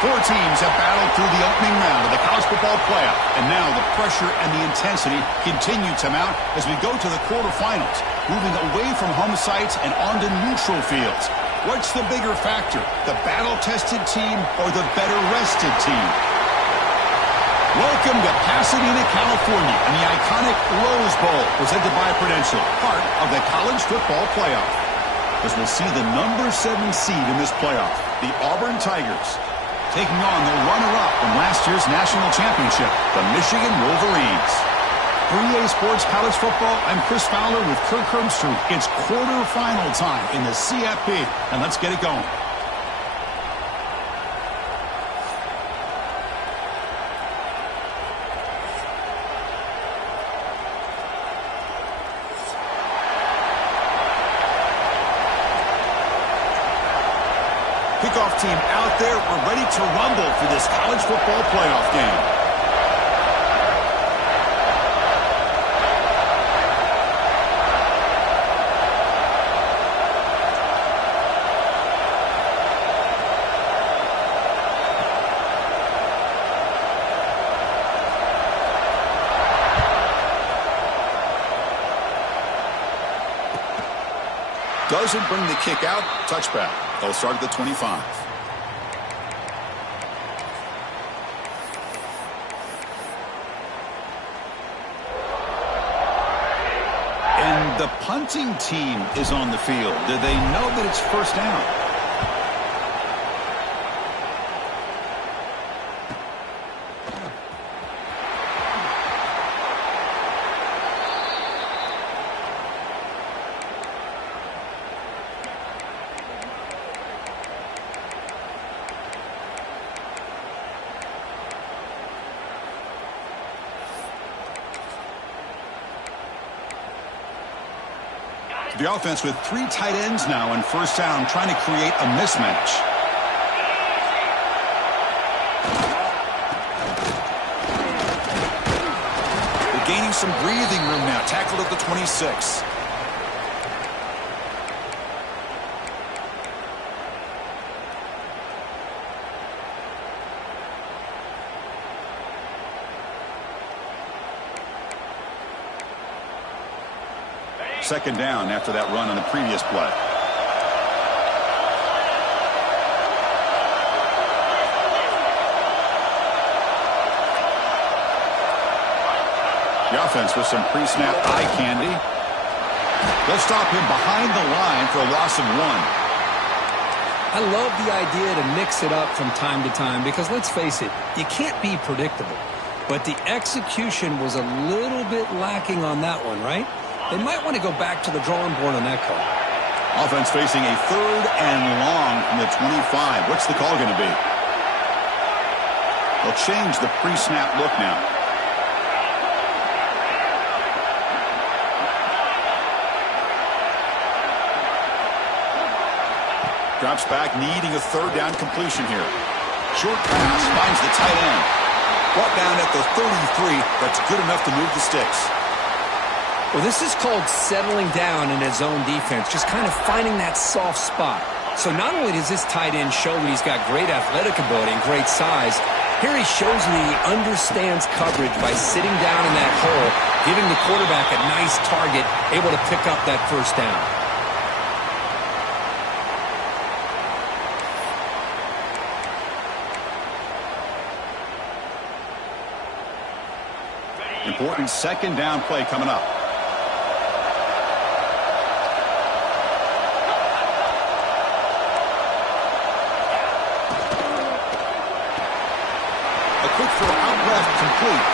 Four teams have battled through the opening round of the college football playoff, and now the pressure and the intensity continue to mount as we go to the quarterfinals, moving away from home sites and onto neutral fields. What's the bigger factor, the battle-tested team or the better-rested team? Welcome to Pasadena, California, and the iconic Rose Bowl, presented by Prudential, part of the college football playoff. As we'll see the number 7 seed in this playoff, the Auburn Tigers, taking on the runner-up from last year's national championship, the Michigan Wolverines. For EA Sports College Football, I'm Chris Fowler with Kirk Herbstreit. It's quarterfinal time in the CFP, and let's get it going. Kickoff team out there. We're ready to rumble for this college football playoff game. Doesn't bring the kick out. Touchback. They'll start at the 25. And the punting team is on the field. Do they know that it's first down? The offense with 3 tight ends now on first down, trying to create a mismatch. They're gaining some breathing room now. Tackled at the 26. Second down after that run on the previous play. The offense with some pre-snap eye candy. They'll stop him behind the line for a loss of 1. I love the idea to mix it up from time to time because, let's face it, you can't be predictable. But the execution was a little bit lacking on that one, right? They might want to go back to the drawing board on that call. Offense facing a 3rd and long from the 25. What's the call going to be? They'll change the pre-snap look now. Drops back, needing a 3rd down completion here. Short pass finds the tight end. Brought down at the 33. That's good enough to move the sticks. Well, this is called settling down in his own defense, just kind of finding that soft spot. So not only does this tight end show that he's got great athletic ability and great size, here he shows that he understands coverage by sitting down in that hole, giving the quarterback a nice target, able to pick up that first down. Important second down play coming up. A quick throw out left, complete.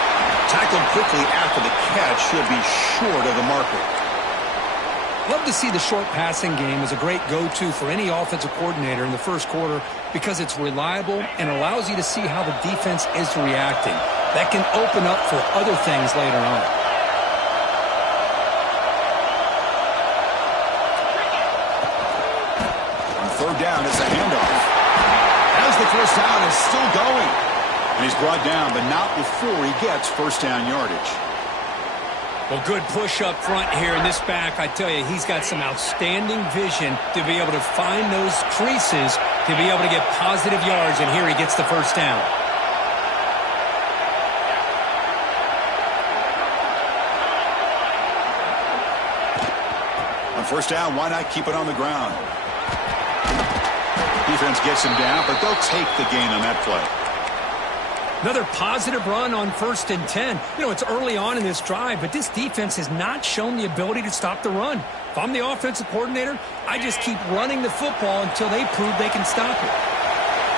Tackled quickly after the catch. Should be short of the marker. Love to see the short passing game as a great go-to for any offensive coordinator in the first quarter because it's reliable and allows you to see how the defense is reacting. That can open up for other things later on. On third down, it's a handoff. As the first down is still going. And he's brought down, but not before he gets first down yardage. Well, good push up front here in this back. I tell you, he's got some outstanding vision to be able to find those creases to be able to get positive yards, and here he gets the first down. On first down, why not keep it on the ground? Defense gets him down, but they'll take the gain on that play. Another positive run on 1st and 10. You know, it's early on in this drive, but this defense has not shown the ability to stop the run. If I'm the offensive coordinator, I just keep running the football until they prove they can stop it.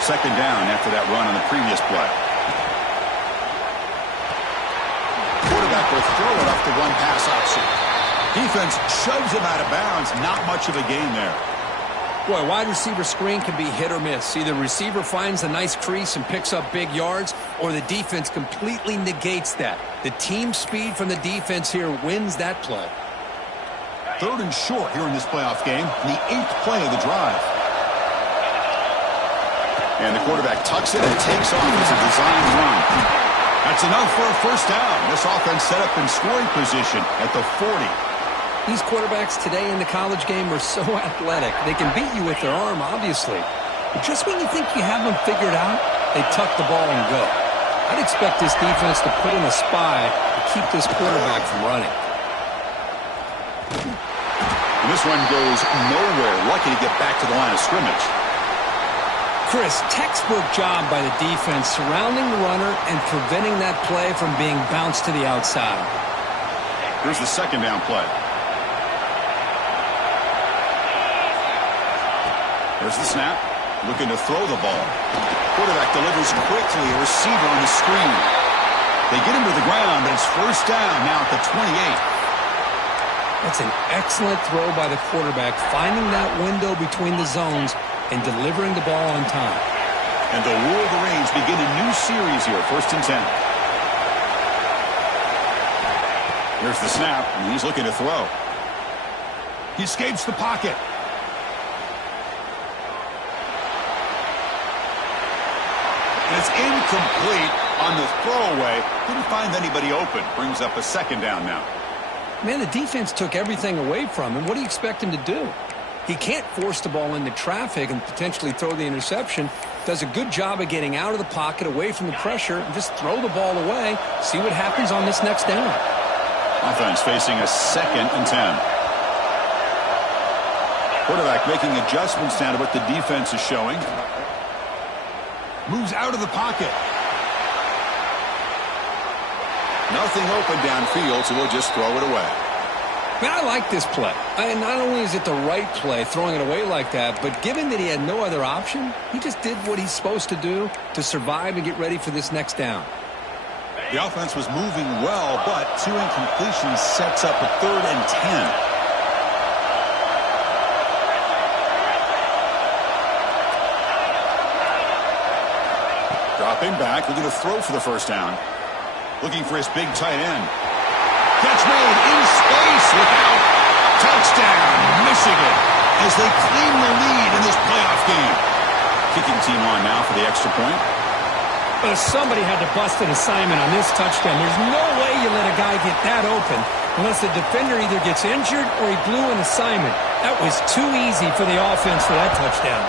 Second down after that run on the previous play. Quarterback will throw it off the one-pass option. Defense shoves him out of bounds. Not much of a gain there. Boy, wide receiver screen can be hit or miss. Either the receiver finds a nice crease and picks up big yards, or the defense completely negates that. The team speed from the defense here wins that play. Third and short here in this playoff game, the 8th play of the drive. And the quarterback tucks it and takes off as a designed run. That's enough for a first down. This offense set up in scoring position at the 40. These quarterbacks today in the college game are so athletic. They can beat you with their arm, obviously. But just when you think you have them figured out, they tuck the ball and go. I'd expect this defense to put in a spy to keep this quarterback from running. And this one goes nowhere. Lucky to get back to the line of scrimmage. Chris, textbook job by the defense surrounding the runner and preventing that play from being bounced to the outside. Here's the second down play. There's the snap. Looking to throw the ball. Quarterback delivers quickly. A receiver on the screen. They get him to the ground, but it's first down now at the 28. That's an excellent throw by the quarterback, finding that window between the zones and delivering the ball on time. And the Wolverines begin a new series here, 1st and 10. Here's the snap, and he's looking to throw. He escapes the pocket. And it's incomplete on the throwaway. Didn't find anybody open. Brings up a second down now. Man, the defense took everything away from him. What do you expect him to do? He can't force the ball into traffic and potentially throw the interception. Does a good job of getting out of the pocket, away from the pressure, and just throw the ball away. See what happens on this next down. Offense facing a 2nd and 10. Quarterback making adjustments now to what the defense is showing. Moves out of the pocket. Nothing open downfield, so we'll just throw it away. Man, I like this play. Not only is it the right play, throwing it away like that, but given that he had no other option, he just did what he's supposed to do to survive and get ready for this next down. The offense was moving well, but 2 incompletions sets up a 3rd and 10. Dropping back, looking to throw for the first down. Looking for his big tight end. Catch made in space, look out. Touchdown, Michigan, as they claim the lead in this playoff game. Kicking team on now for the extra point. Somebody had to bust an assignment on this touchdown. There's no way you let a guy get that open unless the defender either gets injured or he blew an assignment. That was too easy for the offense for that touchdown.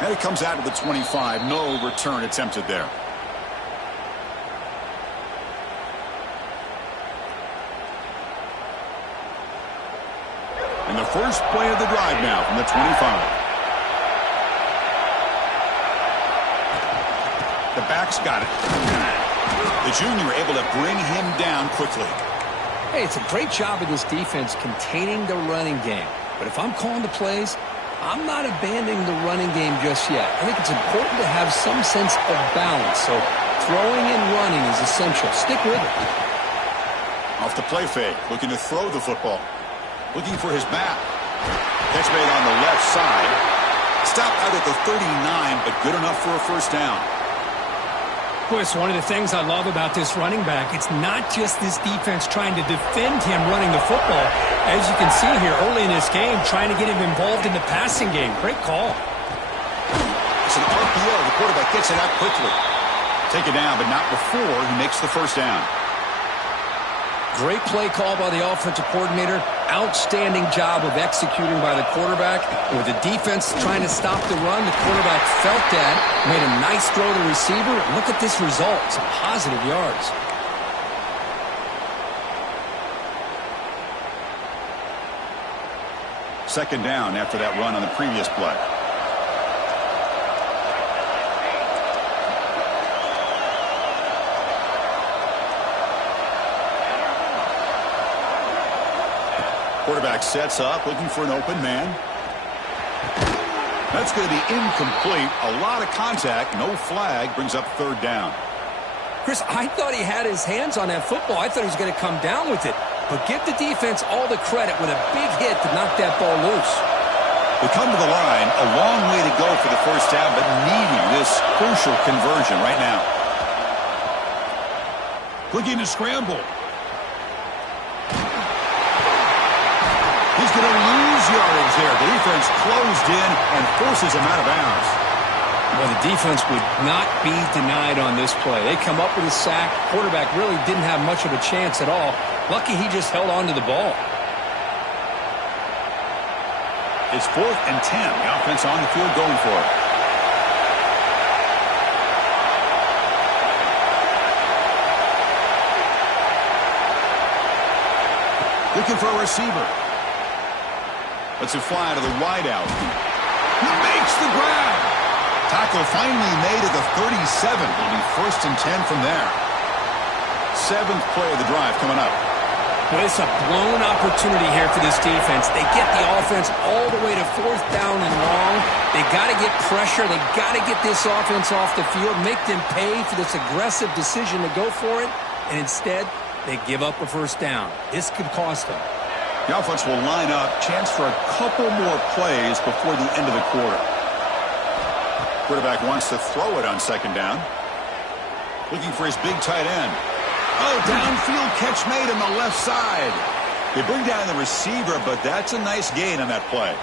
And it comes out to the 25. No return attempted there. And the first play of the drive now from the 25. The back's got it. The junior able to bring him down quickly. Hey, it's a great job of this defense containing the running game. But if I'm calling the plays, I'm not abandoning the running game just yet. I think it's important to have some sense of balance. So throwing and running is essential. Stick with it. Off the play fake, looking to throw the football. Looking for his back. Catch made on the left side. Stopped out at the 39, but good enough for a first down. Chris, one of the things I love about this running back, it's not just this defense trying to defend him running the football. As you can see here early in this game, trying to get him involved in the passing game. Great call. It's an RPO. The quarterback gets it out quickly. Take it down, but not before he makes the first down. Great play call by the offensive coordinator. Outstanding job of executing by the quarterback. And with the defense trying to stop the run, the quarterback felt that, made a nice throw to the receiver. And look at this result. Some positive yards. Second down after that run on the previous play. Quarterback sets up, looking for an open man. That's going to be incomplete. A lot of contact, no flag, brings up third down. Chris, I thought he had his hands on that football. I thought he was going to come down with it. But give the defense all the credit with a big hit to knock that ball loose. We come to the line, a long way to go for the first down, but needing this crucial conversion right now. Looking to scramble. He's going to lose yardage there. The defense closed in and forces him out of bounds. Well, the defense would not be denied on this play. They come up with a sack. Quarterback really didn't have much of a chance at all. Lucky he just held on to the ball. It's 4th and 10. The offense on the field going for it. Looking for a receiver. Lets it fly to the wideout. He makes the grab. Tackle finally made at the 37. It'll be 1st and 10 from there. 7th play of the drive coming up. Well, it's a blown opportunity here for this defense. They get the offense all the way to 4th down and long. They got to get pressure. They got to get this offense off the field, make them pay for this aggressive decision to go for it. And instead, they give up a first down. This could cost them. The offense will line up. Chance for a couple more plays before the end of the quarter. Quarterback wants to throw it on 2nd down. Looking for his big tight end. Oh, downfield catch made on the left side. They bring down the receiver, but that's a nice gain on that play.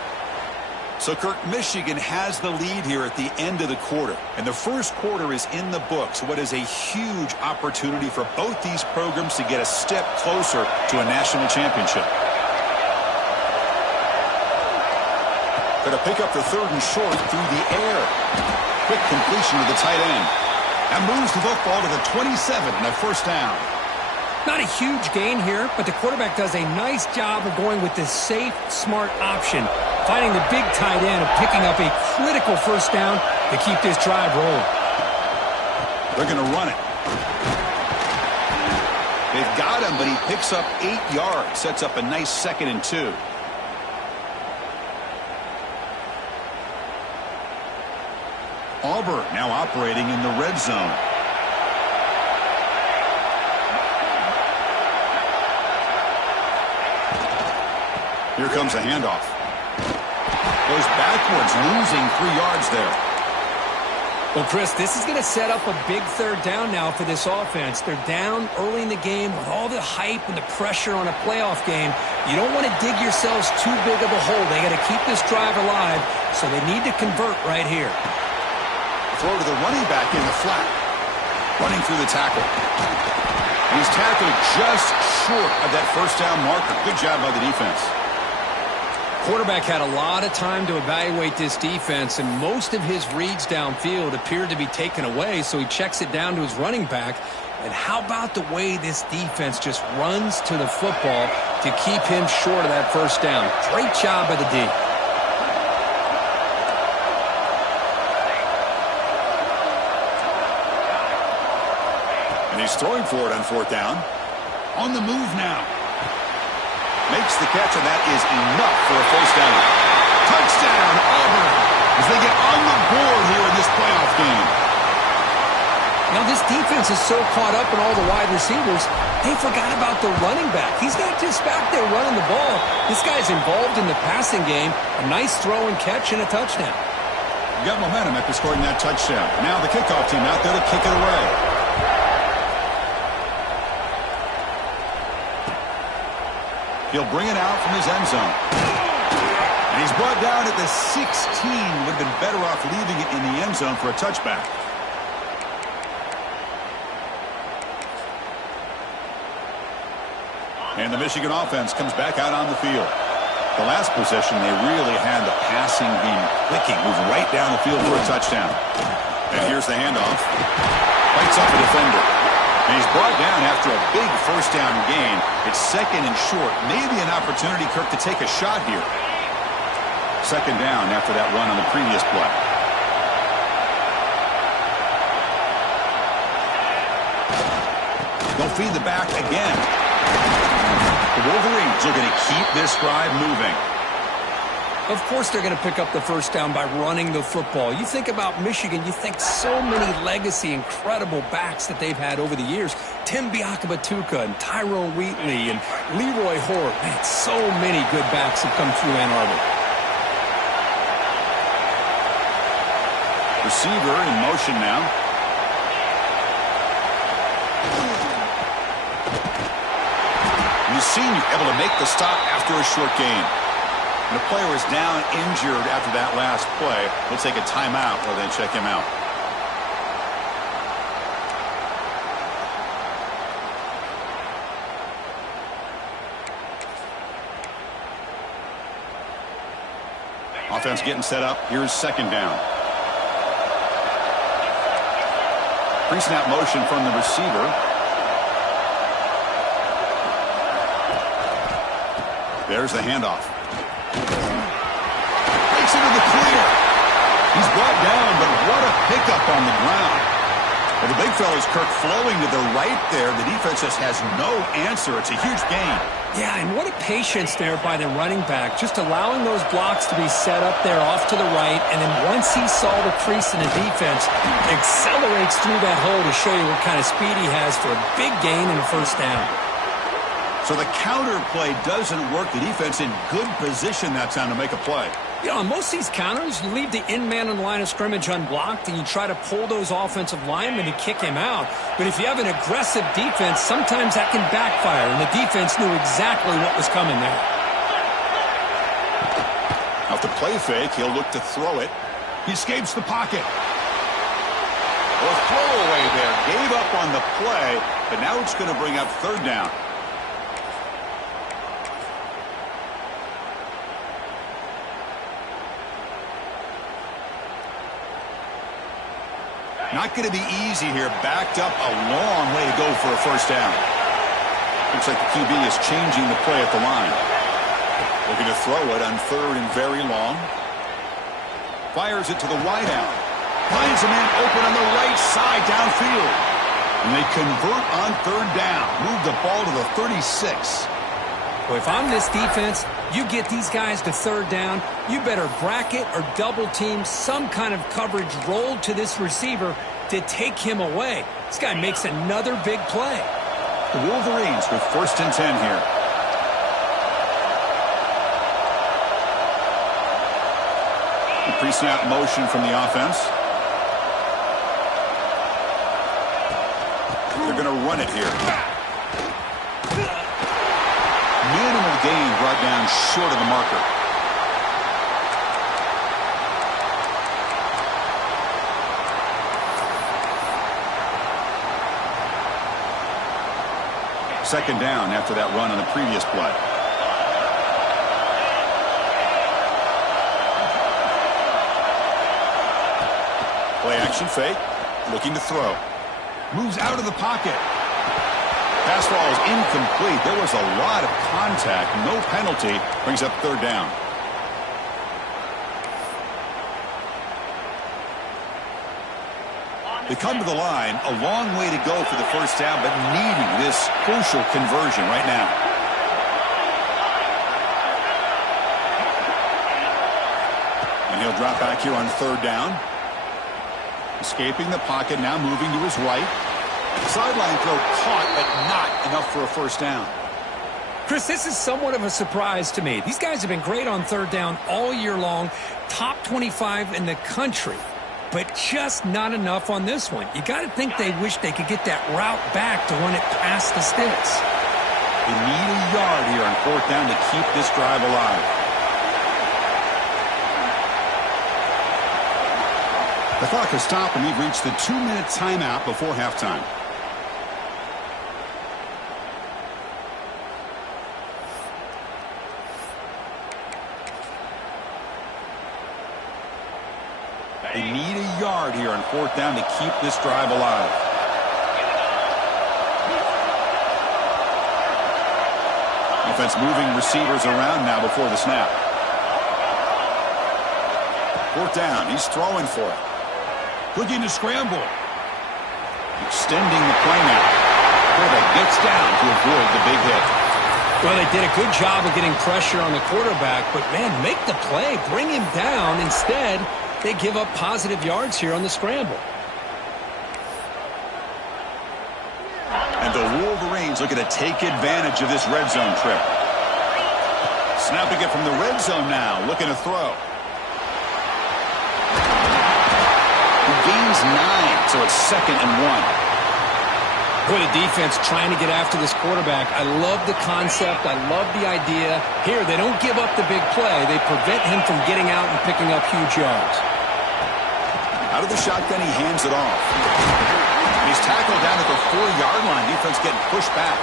So, Kirk, Michigan has the lead here at the end of the quarter. And the first quarter is in the books. What is a huge opportunity for both these programs to get a step closer to a national championship. Going to pick up the 3rd and short through the air. Quick completion to the tight end. And moves the football to the 27 and a first down. Not a huge gain here, but the quarterback does a nice job of going with the safe, smart option, finding the big tight end and picking up a critical first down to keep this drive rolling. They're going to run it. They've got him, but he picks up 8 yards, sets up a nice 2nd and 2. Auburn now operating in the red zone. Here comes a handoff. Goes backwards, losing 3 yards there. Well, Chris, this is going to set up a big 3rd down now for this offense. They're down early in the game with all the hype and the pressure on a playoff game. You don't want to dig yourselves too big of a hole. They got to keep this drive alive, so they need to convert right here. Throw to the running back in the flat. Running through the tackle. He's tackled just short of that first down marker. Good job by the defense. Quarterback had a lot of time to evaluate this defense, and most of his reads downfield appeared to be taken away, so he checks it down to his running back. And how about the way this defense just runs to the football to keep him short of that first down? Great job by the D. And he's throwing for it on fourth down. On the move now. Makes the catch, and that is enough for a first down. Touchdown, Auburn, as they get on the board here in this playoff game. Now, this defense is so caught up in all the wide receivers, they forgot about the running back. He's not just back there running the ball. This guy's involved in the passing game. A nice throw and catch and a touchdown. You got momentum after scoring that touchdown. Now the kickoff team out there to kick it away. He'll bring it out from his end zone. And he's brought down at the 16. Would have been better off leaving it in the end zone for a touchback. And the Michigan offense comes back out on the field. The last possession, they really had the passing game clicking. Moved right down the field for a touchdown. And here's the handoff. Fights up a defender. And he's brought down after a big first down gain. It's second and short. Maybe an opportunity, Kirk, to take a shot here. Second down after that run on the previous play. They'll feed the back again. The Wolverines are going to keep this drive moving. Of course they're going to pick up the first down by running the football. You think about Michigan, you think so many legacy, incredible backs that they've had over the years. Tim Biakabatuka and Tyrone Wheatley and Leroy Hort. Man, so many good backs have come through Ann Arbor. Receiver in motion now. And the senior able to make the stop after a short gain. And the player is down injured after that last play. We'll take a timeout or then check him out. Offense getting set up. Here's second down. Pre-snap motion from the receiver. There's the handoff. Takes it to the clear. He's brought down, but what a pickup on the ground. Well, the big fella's Kirk flowing to the right there. The defense just has no answer. It's a huge gain. Yeah, and what a patience there by the running back, just allowing those blocks to be set up there off to the right, and then once he saw the crease in the defense, accelerates through that hole to show you what kind of speed he has for a big gain and a first down. So the counter play doesn't work. The defense in good position that time to make a play. You know, on most of these counters, you leave the in man on the line of scrimmage unblocked, and you try to pull those offensive linemen to kick him out. But if you have an aggressive defense, sometimes that can backfire, and the defense knew exactly what was coming there. Off the play fake, he'll look to throw it. He escapes the pocket. Well, throwaway there. Gave up on the play, but now it's going to bring up third down. Not going to be easy here. Backed up a long way to go for a first down. Looks like the QB is changing the play at the line. Looking to throw it on third and very long. Fires it to the wide out. Finds a man open on the right side downfield. And they convert on third down. Move the ball to the 36. Well, if I'm this defense, you get these guys to third down, you better bracket or double team some kind of coverage rolled to this receiver to take him away. This guy makes another big play. The Wolverines with first and 10 here. The pre-snap motion from the offense. They're going to run it here. Minimal gain brought down short of the marker. Second down after that run on the previous play. Play action fake. Looking to throw. Moves out of the pocket. Pass ball is incomplete. There was a lot of contact. No penalty. Brings up third down. They come to the line, a long way to go for the first down, but needing this crucial conversion right now. And he'll drop back here on third down. Escaping the pocket, now moving to his right. Sideline throw caught, but not enough for a first down. Chris, this is somewhat of a surprise to me. These guys have been great on third down all year long, top 25 in the country. But just not enough on this one. You got to think they wish they could get that route back to run it past the sticks. They need a yard here on fourth down to keep this drive alive. The clock has stopped, and we've reached the 2-minute timeout before halftime. They need a yard here on fourth down to keep this drive alive. Offense moving receivers around now before the snap. Fourth down. He's throwing for it. Looking to scramble. Extending the play now. Quarterback gets down to avoid the big hit. Well, they did a good job of getting pressure on the quarterback, but, man, make the play. Bring him down. Instead, they give up positive yards here on the scramble. And the Wolverines looking to take advantage of this red zone trip. Snapping it from the red zone now. Looking to throw. He gains 9, so it's 2nd and 1. What a defense trying to get after this quarterback. I love the concept. I love the idea. Here, they don't give up the big play. They prevent him from getting out and picking up huge yards. Out of the shotgun, he hands it off. He's tackled down at the 4-yard line. Defense getting pushed back.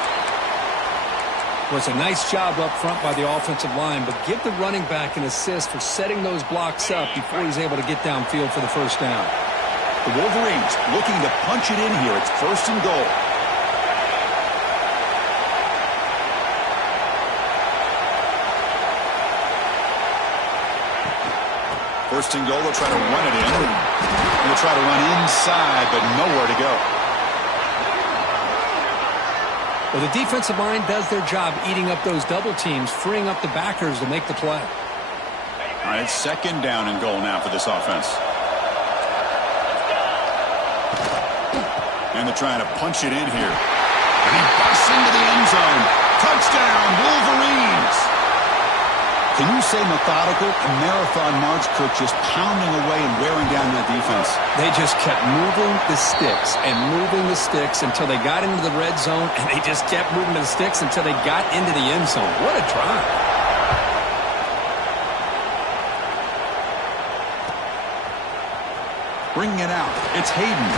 Well, it's a nice job up front by the offensive line, but give the running back an assist for setting those blocks up before he's able to get downfield for the first down. The Wolverines looking to punch it in here. It's 1st and goal. First and goal, they'll try to run it in. They'll try to run inside, but nowhere to go. Well, the defensive line does their job eating up those double teams, freeing up the backers to make the play. All right, 2nd down and goal now for this offense. And they're trying to punch it in here. And he busts into the end zone. Touchdown, Wolverines! Can you say methodical? A marathon march, Kirk, just pounding away and wearing down that defense. They just kept moving the sticks and moving the sticks until they got into the red zone, and they just kept moving the sticks until they got into the end zone. What a drive. Bringing it out. It's Hayden.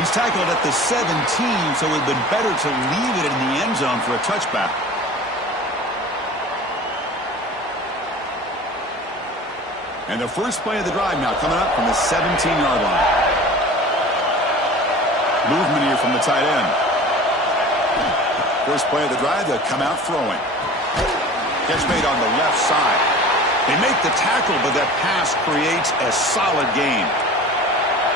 He's tackled at the 17, so it would have been better to leave it in the end zone for a touchback. And the first play of the drive now coming up from the 17-yard line. Movement here from the tight end. First play of the drive, they'll come out throwing. Catch made on the left side. They make the tackle, but that pass creates a solid gain.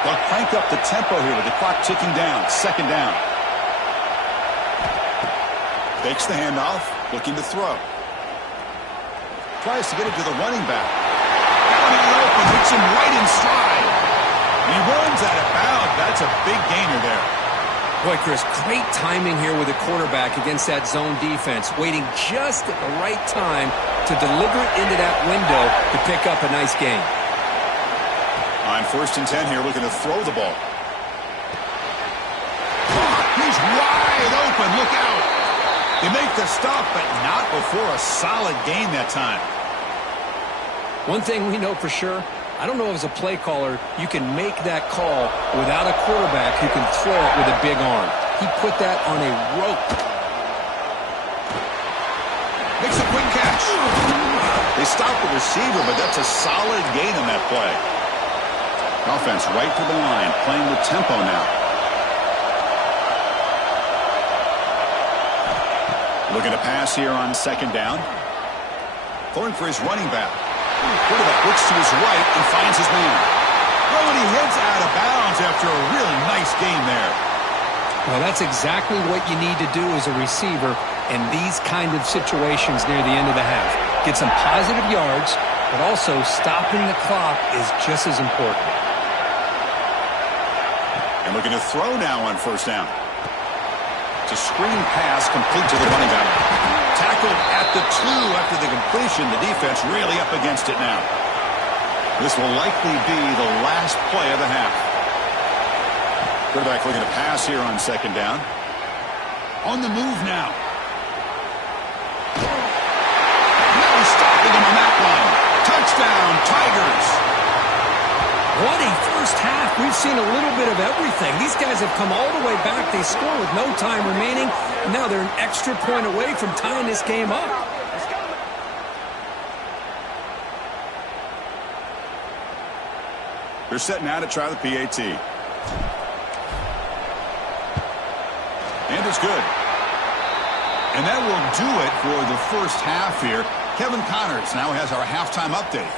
They'll crank up the tempo here with the clock ticking down. 2nd down. Fakes the handoff, looking to throw. Tries to get it to the running back. Open, hits him right in stride. And he runs out of bounds. That's a big gainer there. Boy, Chris, great timing here with the quarterback against that zone defense, waiting just at the right time to deliver it into that window to pick up a nice gain. On 1st and 10 here, looking to throw the ball. He's wide open. Look out. They make the stop, but not before a solid gain that time. One thing we know for sure, I don't know if as a play caller you can make that call without a quarterback who can throw it with a big arm. He put that on a rope. stop the receiver, but that's a solid gain on that play. Offense right to the line, playing with tempo now. Looking to pass here on second down. Throwing for his running back. Quarterback looks to his right and finds his man. Oh, and he heads out of bounds after a really nice game there. Well, that's exactly what you need to do as a receiver in these kind of situations near the end of the half. Get some positive yards, but also stopping the clock is just as important. And looking to throw now on first down. It's a screen pass complete to the running back. Tackled at the 2 after the completion. The defense really up against it now. This will likely be the last play of the half. Quarterback looking to pass here on second down. On the move now. Now he's stopping him on that one. Touchdown, Tigers. What a first half. We've seen a little bit of everything. These guys have come all the way back. They score with no time remaining. And now they're an extra point away from tying this game up. They're setting out to try the PAT. And it's good. And that will do it for the first half here. Kevin Connors now has our halftime update.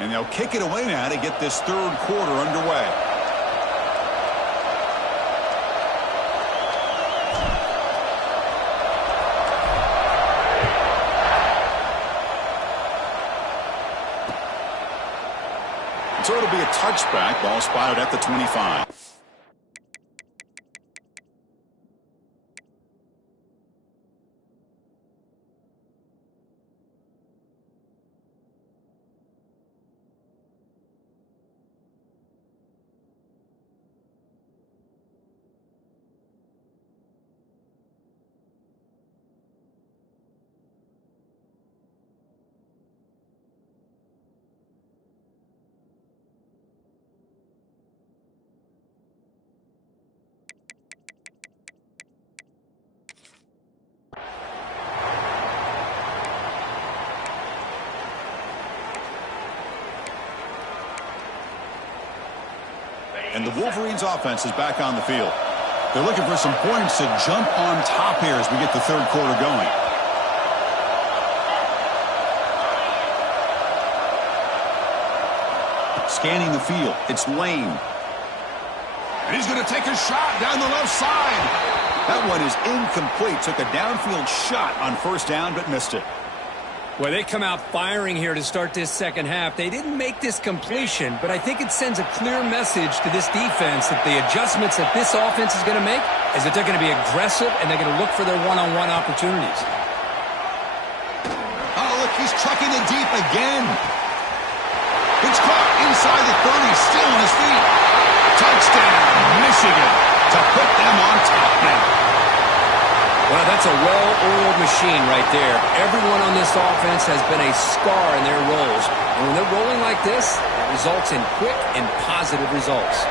And they'll kick it away now to get this third quarter underway. So it'll be a touchback. Ball spotted at the 25. And the Wolverines offense is back on the field. They're looking for some points to jump on top here as we get the third quarter going. Scanning the field. It's Lane. And he's going to take a shot down the left side. That one is incomplete. Took a downfield shot on first down, but missed it. Well, they come out firing here to start this second half. They didn't make this completion, but I think it sends a clear message to this defense that the adjustments that this offense is going to make is that they're going to be aggressive and they're going to look for their one-on-one opportunities. Oh, look, he's trucking it deep again. It's caught inside the 30, still on his feet. Touchdown, Michigan, to put them on top now. Well, that's a well-oiled machine right there. Everyone on this offense has been a star in their roles. And when they're rolling like this, it results in quick and positive results.